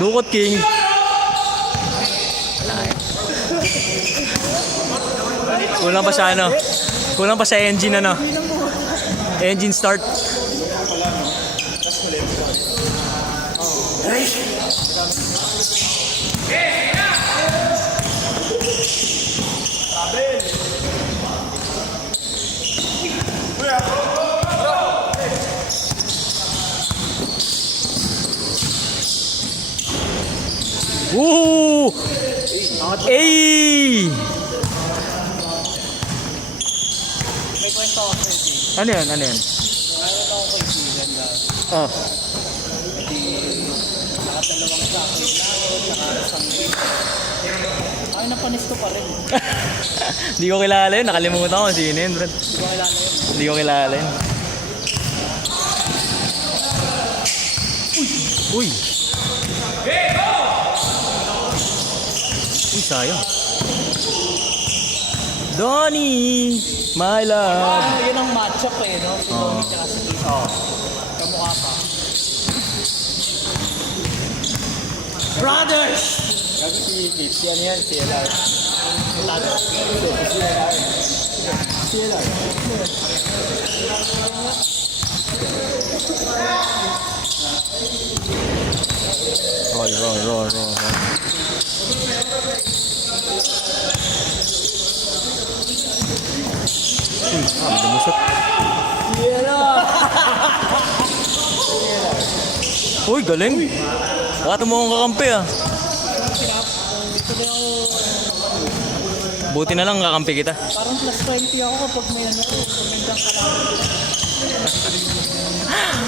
Dukot King. Kulang pa sa ano? Kulang pa sa engine ano? Engine start. Woo! Ay! May kwento ako sir. Ano yan? Ano yan? Meron ako kaibigan na Oh. nakadalawang sakit na ako, saka isang week. Ay, napanis ko pa rin. Hindi ko kilala yun. Nakalimutan ko. Sino yun, bro? Hindi ko kailangan yun. Hindi ko kilala yun. Uy! Uy, sayang. Donnie! My love! Yun ang matchup eh, no? Si Tony tsaka si Keith. Kamukha pa. Brothers! Gabi si Keith, si ano yan, si LR. Si LR. Roll. Uy, lumusot. Uy, galing. Baka tumukong kakampi ah. Buti na lang kakampi kita. Parang plus 20 ako kapag may ano, pagmindang kalaban.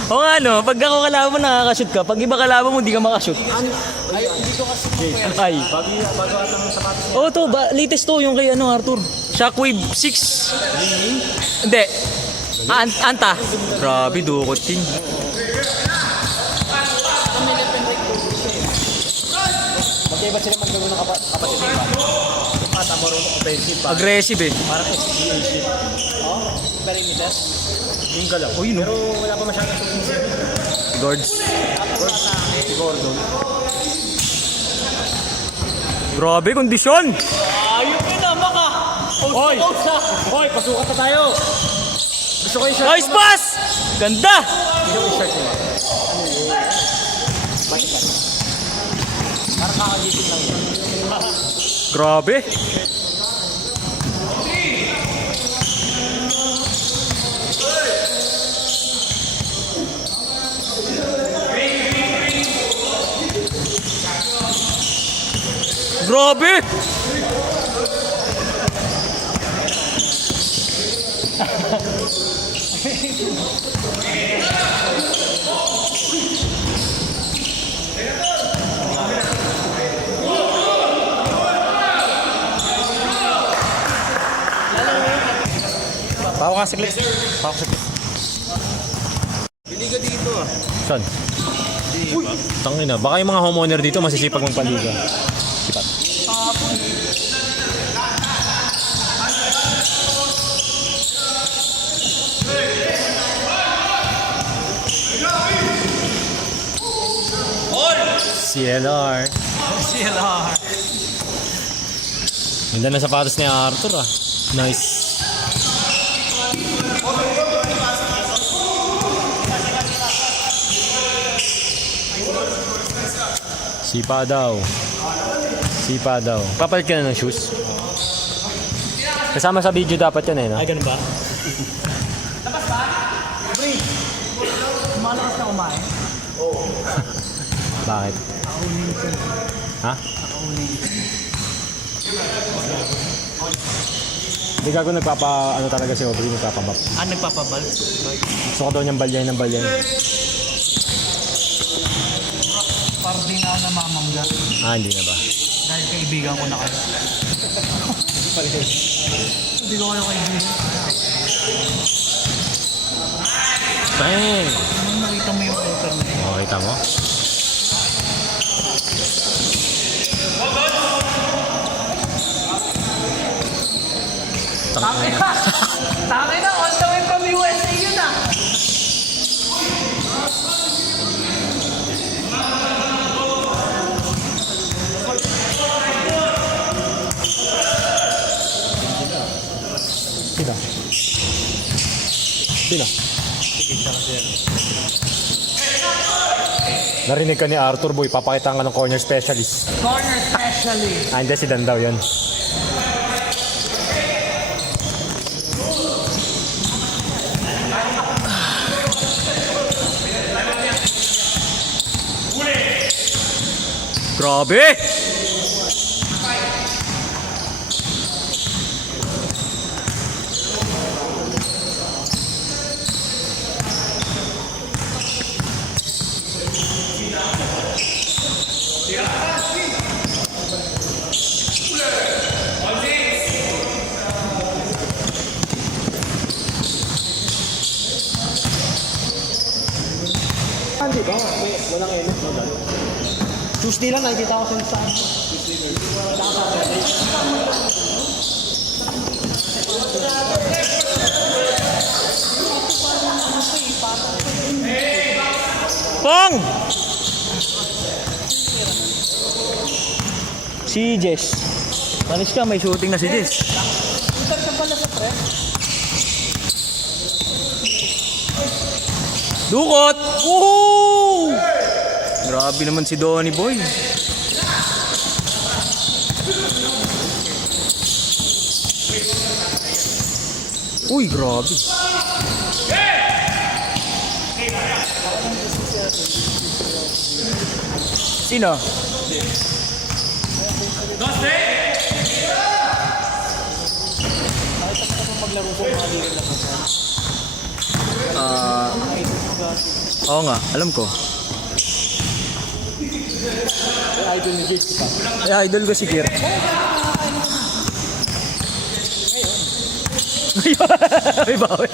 O nga no, pag ako kalaban mo nakakashoot ka, pag iba kalaban mo hindi ka makashoot. Ay, hindi ko kasi kaya. Ay. Bago atang sapatos. Oh, to, latest to yung kay ano Arthur. Shockwave 6. Hindi. Anta. Grabe, dukot King. Kami left and right ko gusto eh. Magkaiba sila magkaroon ng kapatid nila. Yung pata marunong offensive pa. Aggressive eh. Parang SGA shit. Oh, perimeter. Yung galaw. Uy, no. Pero wala pa masyadong submissive. Guards. Si Gordon. Grabe, kondisyon. Ayun yun na, maka! Hoy! Hoy, pasukat na tayo! Gusto ko yung shirt. Nice pass! Ganda! Gusto ko yung shirt nila. Parang kakagising lang yun. Grabe. Grabe! Pako ka saglit. Pako saglit. Bili ka dito ah. Saan? Tangina, baka yung mga homeowner dito masisipag magpaliga. Sipat. CLR. CLR. Ganda na sapatos ni Arthur ah. Nice. Sipa daw. Sipa daw. Papalit ka na ng shoes. Kasama sa video dapat yan eh, no? Ay, ganun ba? Labas ba? Pre, malakas na kumain. Bakit? Nakaunin ko. Ha? Nakaunin. Hindi gago ano talaga si Aubrey, nagpapabap. Nagpapabal? Gusto ko daw niyang balyain ng balyain. Parang di na ako namamangga. Hindi na ba? Dahil kaibigan ko na kayo. Hindi ko kayo kaibigan. Bang! Nung nakita mo yung internet. Oh, kita mo? Taki na! Taki na! On the way from USA yun ah! Doon na. Narinig ka ni Arthur, boy. Papakita ka ng corner specialist. Corner specialist. Ah, hindi. Si Dan daw yun. Grabe! Hindi ba? Walang element mo dyan. Tuesday lang, nakikita ko sa Pong! Si Jess. Manis ka, may shooting na si Jess. Dukot! Woohoo! Grabe naman si Donnie Boy. Uy, grabe. Sino? Oo nga, alam ko. idol ni Jake pa. Ay, idol ko si Kir. May bawi.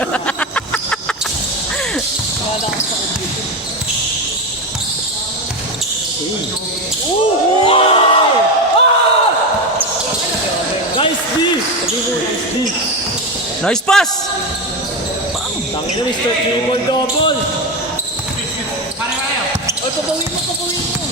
Nice D! Sabi mo, nice D. Nice pass! Tangin na, Mr. Triple Double. O, papawin mo, papawin mo.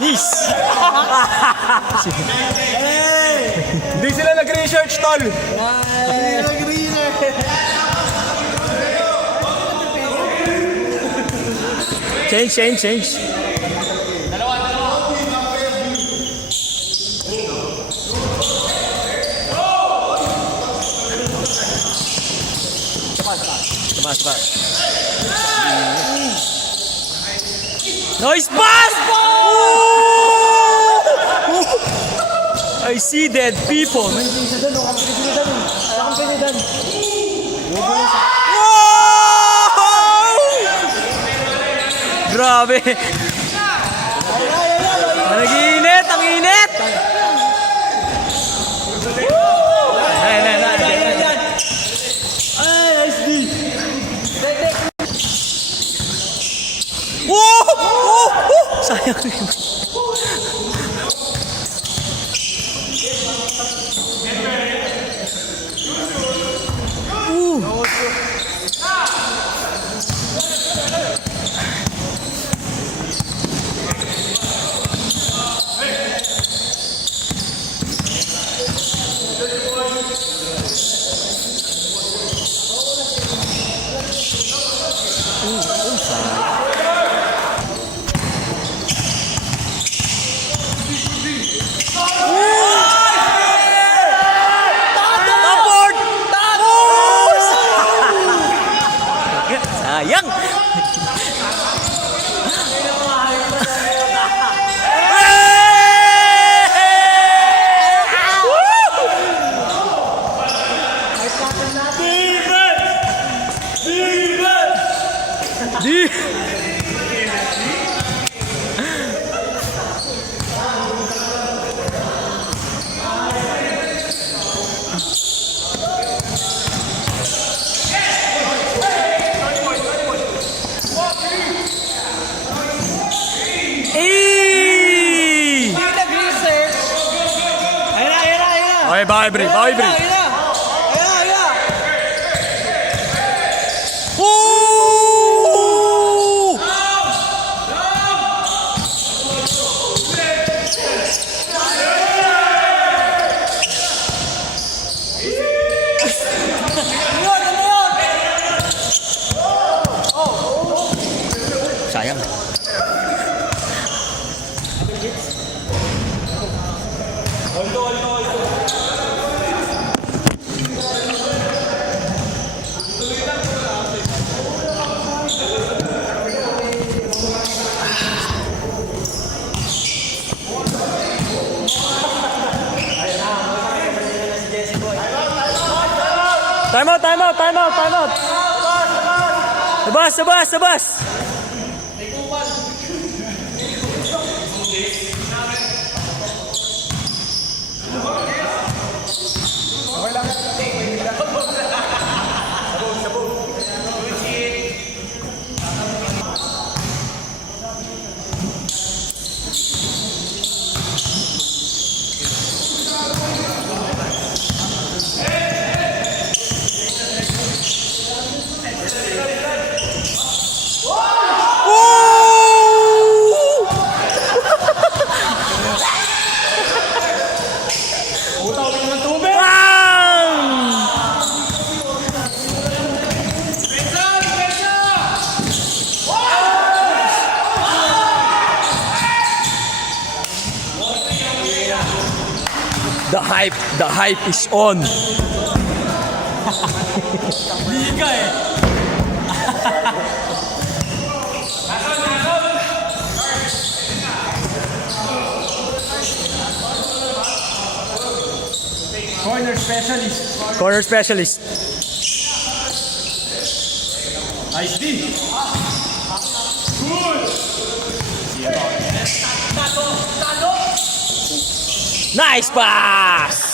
Miss! Hindi sila nag-research, tol. Change. Tapas. Nice pass! I see dead people. Grabe. Nag-iinit, ang init. Sayang rin. Sayang! Di! Okay, bye, Bri. Ooh! Time out, time out, time out, time out. Sabas, sabas, sabas. The hype is on. Liga eh. Corner specialist. Corner specialist. Nice D. Nice pass.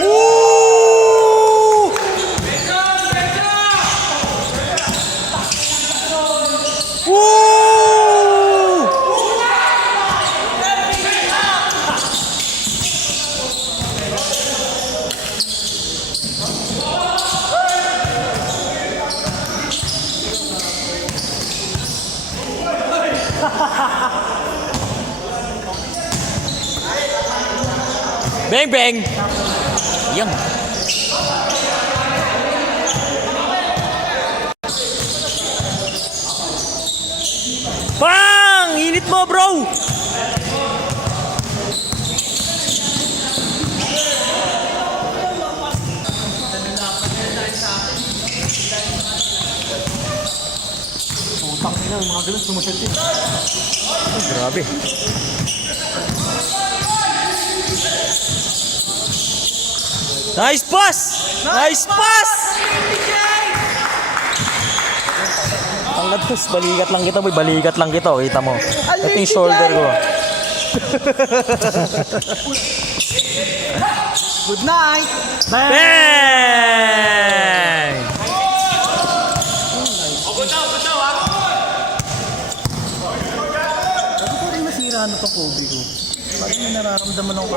Woo! Woo! Bang bang. Yang. Bang! Init mo, bro. Utang nila, mga ganun, sumusunod din. Grabe. Nice pass! Nice pass! Ang lagtos, balikat lang kita, boy. Balikat lang kita, kita mo. Ito yung shoulder ko. Good night! Bang! Sabi ko rin masira na to Kobe ko. Parang may nararamdaman ako.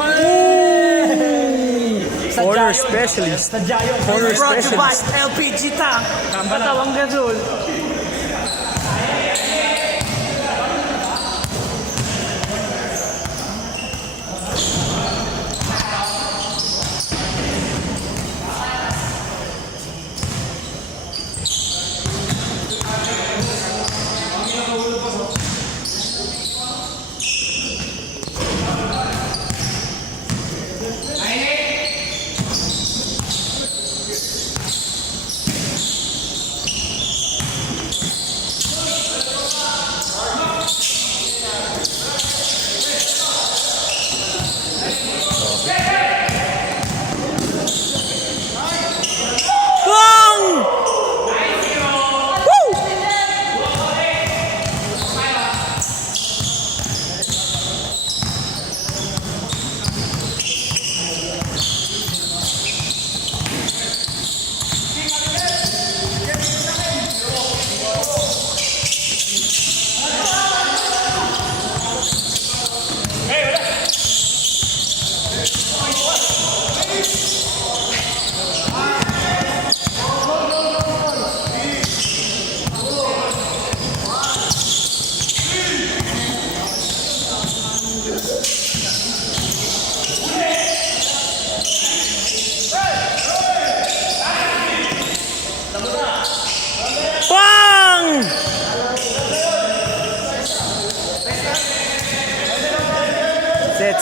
Corner specialist. Corner specialist. LPG tank. Katawang gasol.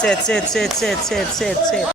set.